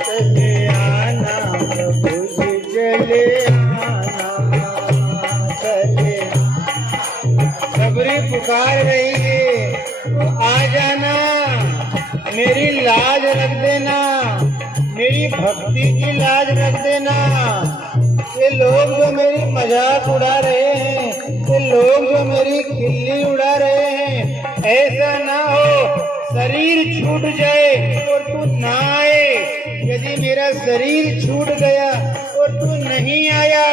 चले आना प्रभु जी चले आना, चले सबरी पुकार रही है तो आ जाना, मेरी लाज रख देना, मेरी भक्ति की लाज रख देना। ये लोग जो मेरी मजाक उड़ा रहे हैं, ये लोग जो मेरी खिल्ली उड़ा रहे हैं, ऐसा ना हो शरीर छूट जाए और तू ना आए। यदि मेरा शरीर छूट गया और तू नहीं आया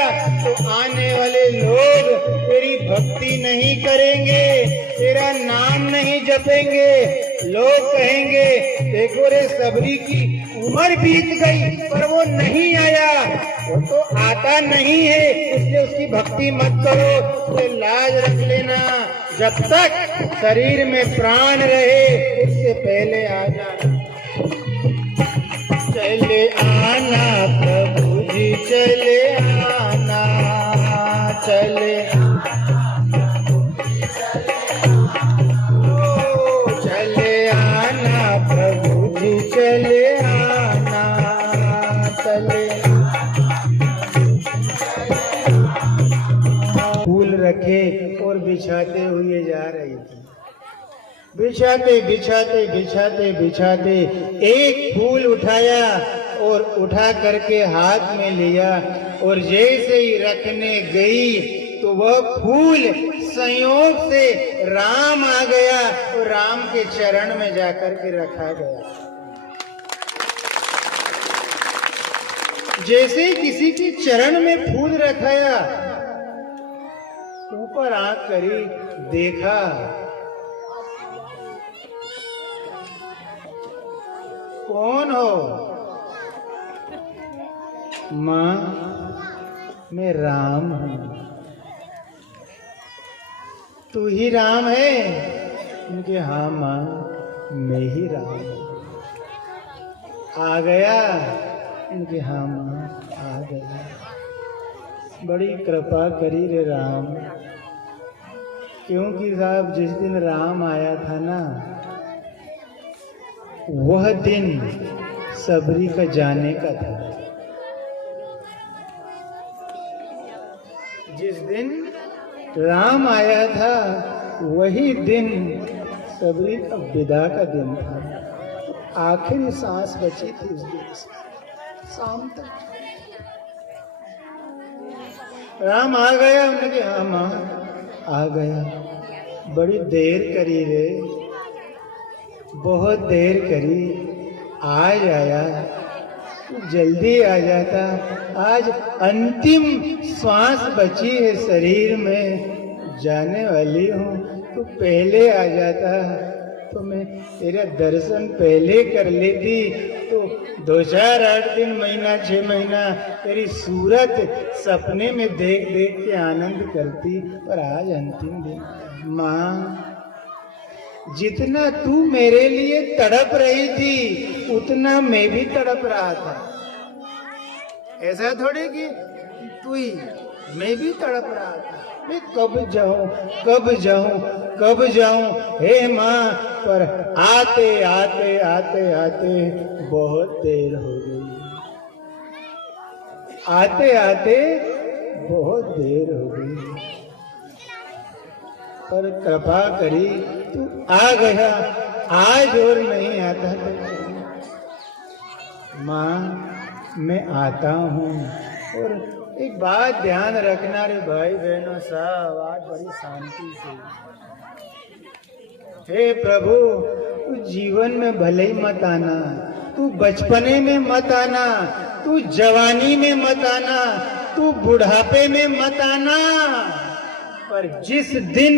तो आने वाले लोग तेरी भक्ति नहीं करेंगे, तेरा नाम नहीं जपेंगे। लोग कहेंगे देखो रे सबरी की उम्र बीत गई पर वो नहीं आया, वो तो आता नहीं है, इसलिए उसकी भक्ति मत करो। तो लाज रख लेना, जब तक शरीर में प्राण रहे उससे पहले आ जाना। चले आना प्रभु जी चले आना, चले चले आना प्रभु जी चले आना, चले फूल रखे और बिछाते हुए जा रही थी। बिछाते बिछाते बिछाते बिछाते एक फूल उठाया और उठा करके हाथ में लिया और जैसे ही रखने गई तो वह फूल संयोग से राम आ गया और राम के चरण में जाकर के रखा गया। जैसे किसी के चरण में फूल रखाया, ऊपर आंख करी, देखा कौन हो? माँ मैं राम हूँ। तू ही राम है? उनके हाँ माँ मैं ही राम हूँ। आ गया? उनके हाँ माँ आ गया। बड़ी कृपा करी रे राम, क्योंकि साहब जिस दिन राम आया था ना, वह दिन सबरी का जाने का था। जिस दिन राम आया था वही दिन सबरी का विदा का दिन था। आखिरी सांस बची थी उस दिन से शाम तक। राम आ गया? उन्होंने हाँ माँ आ गया। बड़ी देर करी रे, बहुत देर करी, आज आया, जल्दी आ जाता। आज अंतिम श्वास बची है शरीर में, जाने वाली हूँ, तू पहले आ जाता तो मैं तेरा दर्शन पहले कर लेती, तो 2-4 8 दिन महीना 6 महीना तेरी सूरत सपने में देख देख के आनंद करती। पर आज अंतिम दिन। माँ जितना तू मेरे लिए तड़प रही थी उतना मैं भी तड़प रहा था। ऐसा थोड़े कि तू ही, मैं भी तड़प रहा था। मैं कब जाऊं कब जाऊं कब जाऊं हे माँ, पर आते आते आते आते बहुत देर हो गई। आते आते बहुत देर हो गई, पर कृपा करी तू आ गया। आज और नहीं आता तो माँ मैं आता हूँ। और एक बात ध्यान रखना रे भाई बहनों सब, आज बड़ी शांति से। हे प्रभु तू जीवन में भले ही मत आना, तू बचपने में मत आना, तू जवानी में मत आना, तू बुढ़ापे में मत आना, पर जिस दिन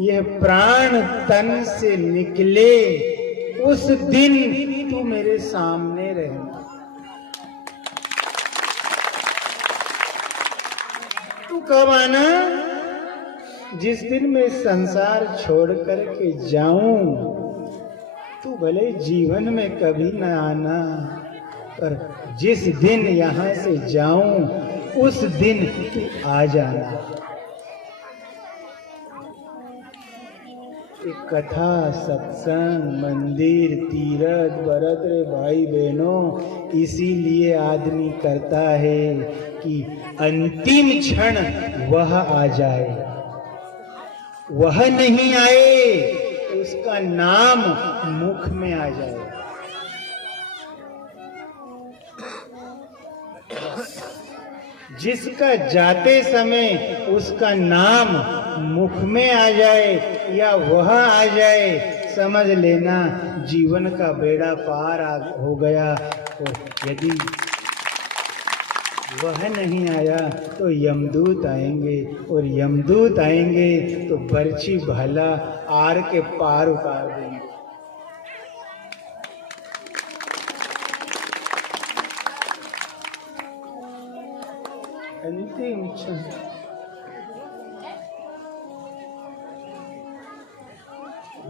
यह प्राण तन से निकले उस दिन तू मेरे सामने रहना। तू कब आना? जिस दिन मैं संसार छोड़ कर के जाऊं, तू भले जीवन में कभी न आना, पर जिस दिन यहाँ से जाऊं उस दिन तू आ जाना। एक कथा, सत्संग, मंदिर, तीर्थ, व्रत रे भाई बहनों, इसीलिए आदमी करता है कि अंतिम क्षण वह आ जाए। वह नहीं आए तो उसका नाम मुख में आ जाए। जिसका जाते समय उसका नाम मुख में आ जाए या वह आ जाए, समझ लेना जीवन का बेड़ा पार हो गया। और यदि वह नहीं आया तो यमदूत आएंगे, और यमदूत आएंगे तो बर्छी भाला आर के पार उतार देंगे। अंतिम क्षण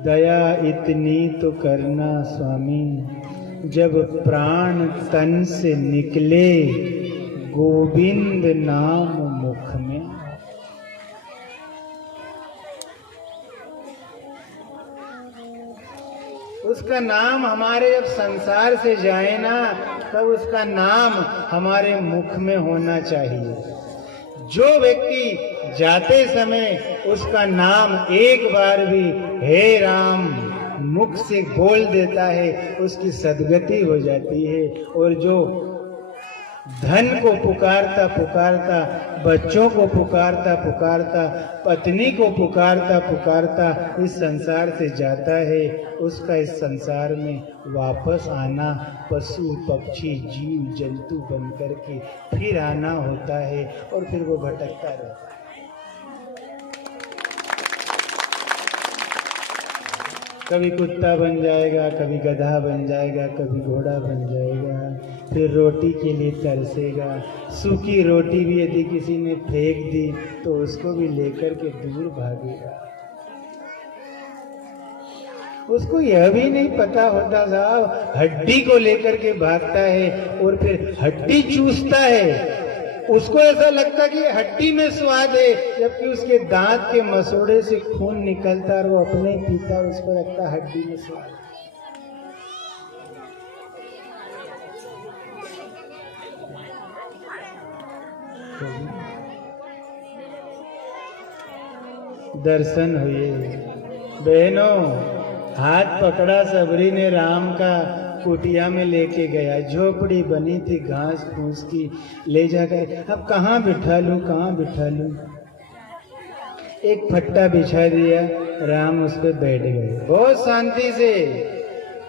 दया इतनी तो करना स्वामी, जब प्राण तन से निकले गोविंद नाम मुख में। उसका नाम हमारे जब संसार से जाए ना, तब उसका नाम हमारे मुख में होना चाहिए। जो व्यक्ति जाते समय उसका नाम एक बार भी हे राम मुख से बोल देता है, उसकी सद्गति हो जाती है। और जो धन को पुकारता पुकारता, बच्चों को पुकारता पुकारता, पत्नी को पुकारता पुकारता इस संसार से जाता है, उसका इस संसार में वापस आना पशु पक्षी जीव जंतु बन करके फिर आना होता है, और फिर वो भटकता रहता है। कभी कुत्ता बन जाएगा, कभी गधा बन जाएगा, कभी घोड़ा बन जाएगा, फिर रोटी के लिए तरसेगा। सूखी रोटी भी यदि किसी ने फेंक दी तो उसको भी लेकर के दूर भागेगा। उसको यह भी नहीं पता होता साहब, हड्डी को लेकर के भागता है और फिर हड्डी चूसता है। उसको ऐसा लगता कि हड्डी में स्वाद है, जबकि उसके दांत के मसोड़े से खून निकलता और वो अपने पीता, उसको लगता हड्डी में स्वाद। दर्शन हुए बहनों, हाथ पकड़ा सबरी ने राम का, कुटिया में लेके गया। झोपड़ी बनी थी घास फूस की, ले जाकर अब कहाँ बिठा लूं, कहाँ बिठा लूं। एक फट्टा बिछा दिया, राम उस पर बैठ गए। बहुत शांति से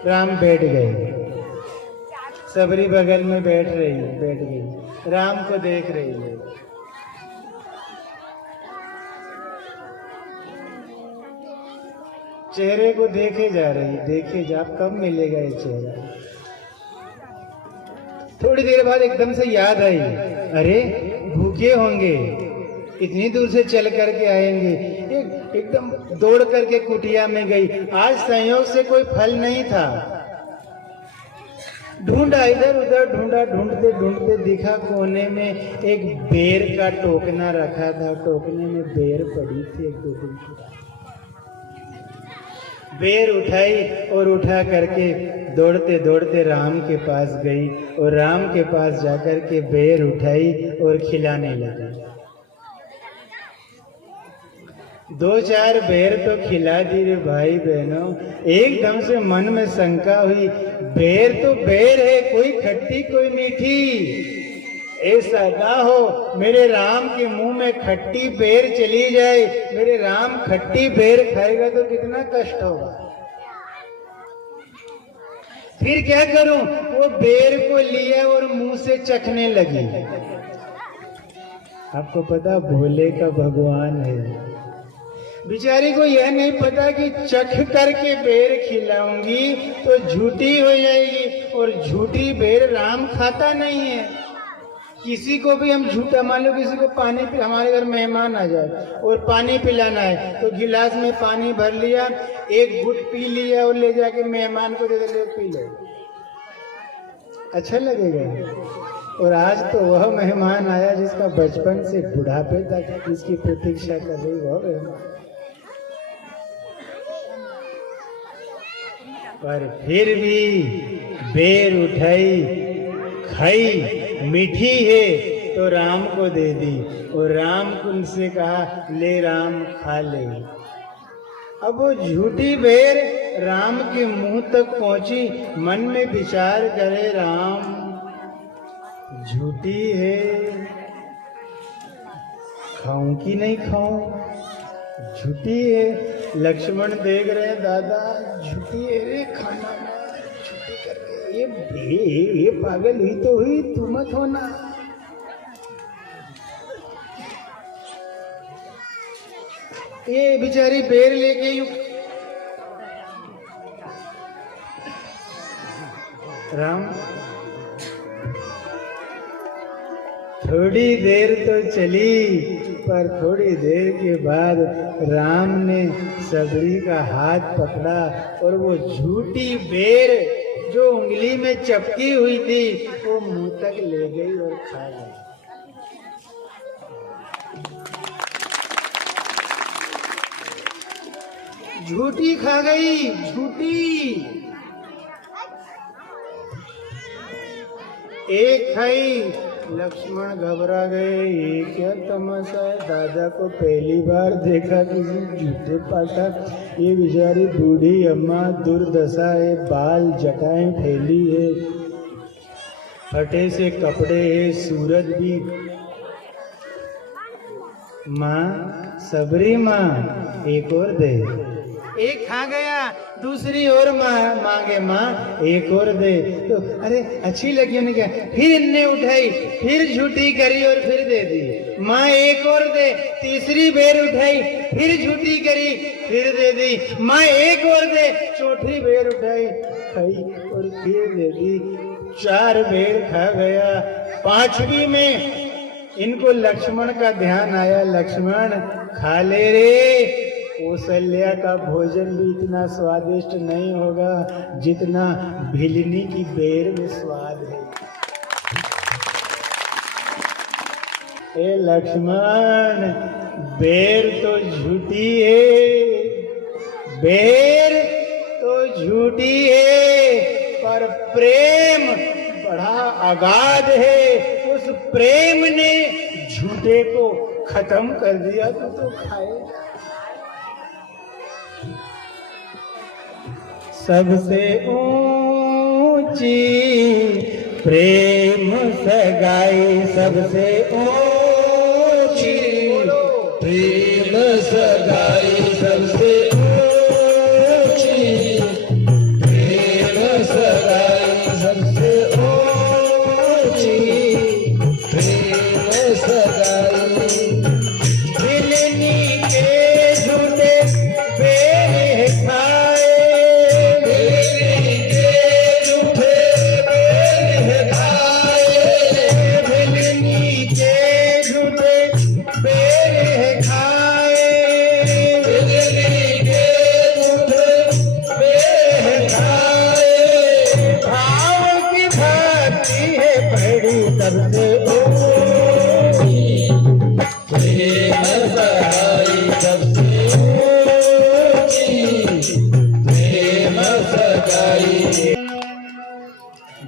राम बैठ गए। सबरी बगल में बैठ गई, राम को देख रही है। चेहरे को देखे जा रही, देखे जा, कब मिलेगा ये चेहरा। थोड़ी देर बाद एकदम से याद आई, अरे भूखे होंगे, इतनी दूर से चल करके आएंगे। एकदम दौड़ करके कुटिया में गई। आज संयोग से कोई फल नहीं था, ढूंढा, इधर उधर ढूंढा, ढूंढते ढूंढते दिखा कोने में एक बेर का टोकना रखा था। टोकने में बेर पड़ी थी, एक दो दिन की। बेर उठाई और उठा करके दौड़ते दौड़ते राम के पास गई, और राम के पास जाकर के बेर उठाई और खिलाने लगी। दो चार बेर तो खिला दी रे भाई बहनों। एकदम से मन में शंका हुई, बेर तो बेर है, कोई खट्टी कोई मीठी। ऐसा ना हो मेरे राम के मुंह में खट्टी बेर चली जाए, मेरे राम खट्टी बेर खाएगा तो कितना कष्ट होगा। फिर क्या करूं? वो बेर को लिया और मुंह से चखने लगी। आपको पता भोले का भगवान है, बेचारी को यह नहीं पता कि चख करके बेर खिलाऊंगी तो झूठी हो जाएगी, और झूठी बेर राम खाता नहीं है। किसी को भी हम झूठा, मान लो किसी को पानी, हमारे घर मेहमान आ जाए और पानी पिलाना है, तो गिलास में पानी भर लिया, एक घुट पी लिया और ले जाके मेहमान को दे दे, पी लो, अच्छा लगेगा। और आज तो वह मेहमान आया जिसका बचपन से बुढ़ापे तक जिसकी प्रतीक्षा कर रही, वह पर फिर भी बेर उठाई, खाई, मीठी है तो राम को दे दी। और राम उनसे कहा, ले राम खा ले। अब वो झूठी बेर राम के मुंह तक पहुंची, मन में विचार करे, राम झूठी है, खाऊं कि नहीं खाऊं, झूठी है। लक्ष्मण देख रहे, दादा झूठी है रे, खाना झूठी कर रहे, ये पागल हुई तो हुई, तू मत होना। ये बेचारी बेर लेके यू राम थोड़ी देर तो चली, पर थोड़ी देर के बाद राम ने सबरी का हाथ पकड़ा और वो झूठी बेर जो उंगली में चपकी हुई थी वो मुंह तक ले गई और खा गई। झूठी खा गई, झूठी। एक खाई, लक्ष्मण घबरा गए, ये क्या तमाशा है, दादा को पहली बार देखा किसी झूठे पाठा। ये बेचारी बूढ़ी अम्मा दुर्दशा है, बाल जटाएं फैली है, फटे से कपड़े है, सूरत भी। माँ, सबरी माँ एक और दे। एक खा गया, दूसरी और मांगे, माँ एक और दे। तो अरे अच्छी लगी, उन्हें क्या, फिर इनने उठाई, फिर झूठी करी और फिर दे दी। माँ एक और दे, तीसरी बेर उठाई, फिर झूठी करी, फिर दे दी। माँ एक और दे, चौथी बेर उठाई, खाई और फिर दे दी। 4 बेर खा गया। 5वीं में इनको लक्ष्मण का ध्यान आया, लक्ष्मण खा ले रे, कौशल्या का भोजन भी इतना स्वादिष्ट नहीं होगा जितना भिलनी की बेर में स्वाद है। ए लक्ष्मण, बेर तो झूठी है, बेर तो झूठी है, पर प्रेम बड़ा अगाध है। उस प्रेम ने झूठे को खत्म कर दिया। तो खाए। सबसे ऊंची प्रेम सगाई, सबसे ऊंची प्रेम सगाई, सबसे ऊंची प्रेम सगाई, सबसे ऊंची प्रेम सगाई। भिलनी के झूठे बेर खाए,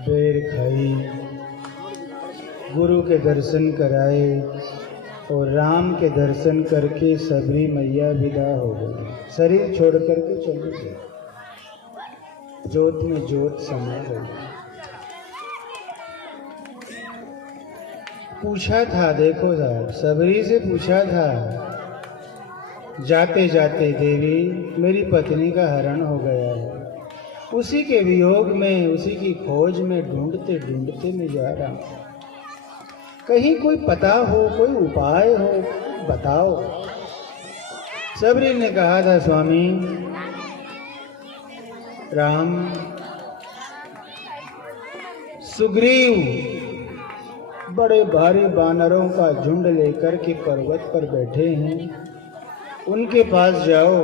बेर खाई, गुरु के दर्शन कराए और राम के दर्शन करके सबरी मैया विदा हो गई। शरीर छोड़ करके चली गई, जोत में जोत समा गई। पूछा था, देखो साहब, सबरी से पूछा था, जाते जाते देवी मेरी पत्नी का हरण हो गया है, उसी के वियोग में, उसी की खोज में ढूंढते ढूंढते मैं जा रहा हूं, कहीं कोई पता हो, कोई उपाय हो, बताओ। सबरी ने कहा था, स्वामी राम, सुग्रीव बड़े भारी बानरों का झुंड लेकर के पर्वत पर बैठे हैं, उनके पास जाओ।